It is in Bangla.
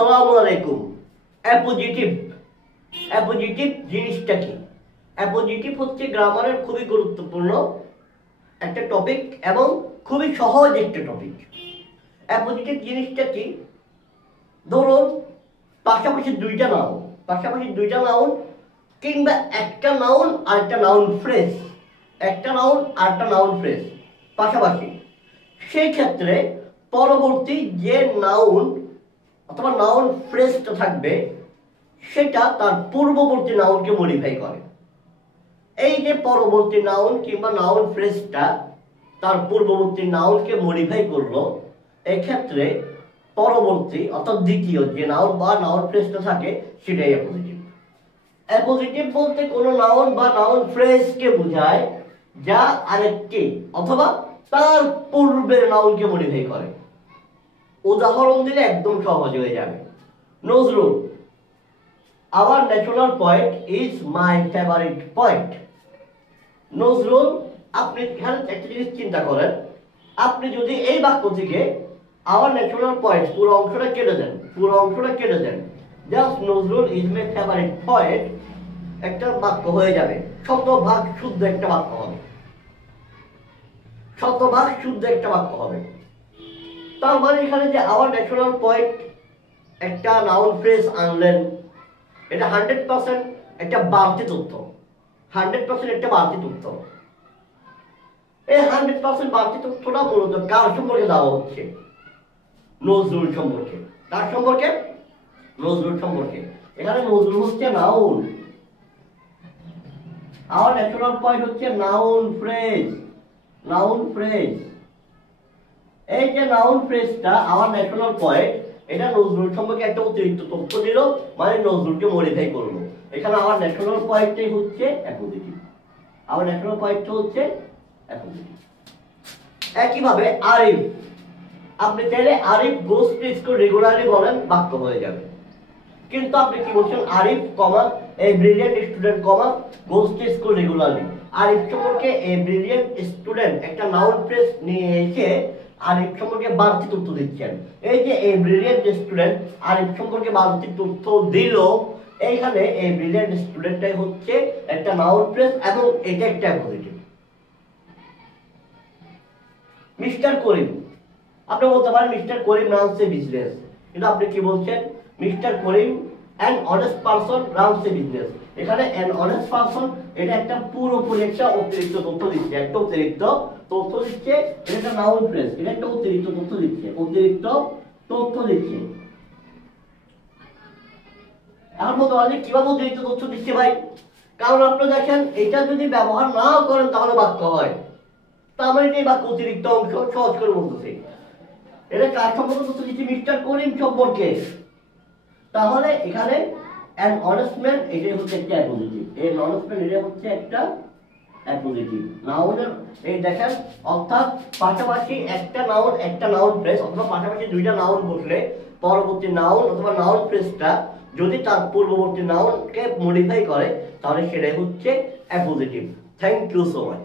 আসসালামু আলাইকুম। অ্যাপোজিটিভ অ্যাপোজিটিভ জিনিসটা কি? অ্যাপোজিটিভ হচ্ছে গ্রামারের খুবই গুরুত্বপূর্ণ একটা টপিক এবং খুবই সহজ একটা টপিক। অ্যাপোজিটিভ জিনিসটা কি? ধরুন পাশাপাশি দুইটা নাউন কিংবা একটা নাউন আর একটা নাউন ফ্রেজ, পাশাপাশি, সেই ক্ষেত্রে পরবর্তী যে নাউন অথবা নাউন ফ্রেজটা থাকবে সেটা তার পূর্ববর্তী নাউনকে মডিফাই করে। এই যে পরবর্তী নাউন কিংবা নাউন ফ্রেজটা তার পূর্ববর্তী নাউনকে মডিফাই করলো, এক্ষেত্রে পরবর্তী অর্থাৎ দ্বিতীয় যে নাউন বা নাউন ফ্রেজটা থাকে সেটাই অ্যাপোজিটিভ। অ্যাপোজিটিভ বলতে কোনো নাউন বা নাউন ফ্রেজকে বোঝায় যা আরেকটি অথবা তার পূর্বের নাউনকে মডিফাই করে। উদাহরণ দিলে একদম সহজ হয়ে যাবে। Nazrul, our national point is my favourite point. Nazrul, আপনি এখানে একটা জিনিস চিন্তা করেন, আপনি যদি এই বাক্য থেকে আওয়ার ন্যাশনাল পয়েন্ট পুরো অংশটা কেটে দেন, just Nazrul is my favourite point, একটা বাক্য হয়ে যাবে। শতভাগ শুদ্ধ একটা বাক্য হবে। তার মানে এখানে যে আওয়ার ন্যাশনাল পয়েন্ট একটা নাউন ফ্রেজ আনলেন, এটা 100% একটা বাড়তি তথ্য। এই 100% বাড়তি তথ্যটা মূলত কার সম্পর্কে দেওয়া হচ্ছে? নজরুল সম্পর্কে। কার সম্পর্কে? নজরুল সম্পর্কে। এখানে নজরুল হচ্ছে নাউন, আওয়ার ন্যাশনাল পয়েন্ট হচ্ছে নাউন ফ্রেজ। এই যে নাউন ফ্রেজটা আওয়ার ন্যাশনাল পয়েন্ট, এটা নজরুল সম্পর্কে একটা অতিরিক্ত তথ্য দিল, মানে নজরুলকে মডিফাই করলো। এখানে আওয়ার ন্যাশনাল পয়েন্টটাই হচ্ছে অ্যাপোজিটিভ। একইভাবে আরিফ, আপনি চাইলে Arif goes to school regularly বলেন, বাক্য হয়ে যাবে। কিন্তু আপনি কি বলছেন? Arif comma a brilliant student comma goes to school regularly. Arif সম্পর্কে এ ব্রিলিয়েন্ট স্টুডেন্ট একটা নাউন ফ্রেজ নিয়ে এসে আরিফ সম্পর্কে বাড়তি তথ্য দিচ্ছেন। এই যে এ ব্রিলিয়েন্ট স্টুডেন্ট আরিফ সম্পর্কে বাড়তি তথ্য দিল, এইখানে এই ব্রিলিয়েন্ট স্টুডেন্টটাই হচ্ছে একটা নাউন ফ্রেজ এবং এটা একটা অ্যাপোজিটিভ। মিস্টার করিম, আপনি বলতে পারেন মিস্টার করিম রানস এ বিজনেস, কিন্তু আপনি কি বলছেন? Mister Karim an honest person runs A business. এখানে অ্যান অনেস্ট পারসন এটা একটা পুরোপুরি একটা অতিরিক্ত তথ্য দিচ্ছে, এটা একটা নাউন ফ্রেজ, এটা একটা অতিরিক্ত তথ্য দিচ্ছে। এখন বলতে পারেন কিভাবে অতিরিক্ত তথ্য দিচ্ছে ভাই? কারণ আপনি দেখেন এটা যদি ব্যবহার না করেন তাহলে বাক্য হয়। তার মানে এই বাক্য অতিরিক্ত অংশ সহজ করে বলতেছে। এটা কার সম্পর্কে তথ্য দিচ্ছে? মিস্টার করিম সম্পর্কে। তাহলে এখানে an honest man এটাই হচ্ছে একটা অ্যাপোজিটিভ। an honest man এটা হচ্ছে একটা অ্যাপোজিটিভ নাউনের। এই দেখেন, অর্থাৎ পাশাপাশি একটা নাউন ফ্রেজ অথবা পাশাপাশি দুইটা নাউন বসলে পরবর্তী নাউন অথবা নাউন ফ্রেজটা যদি তার পূর্ববর্তী নাউনকে মডিফাই করে তাহলে সেটাই হচ্ছে appositive. Thank you so much.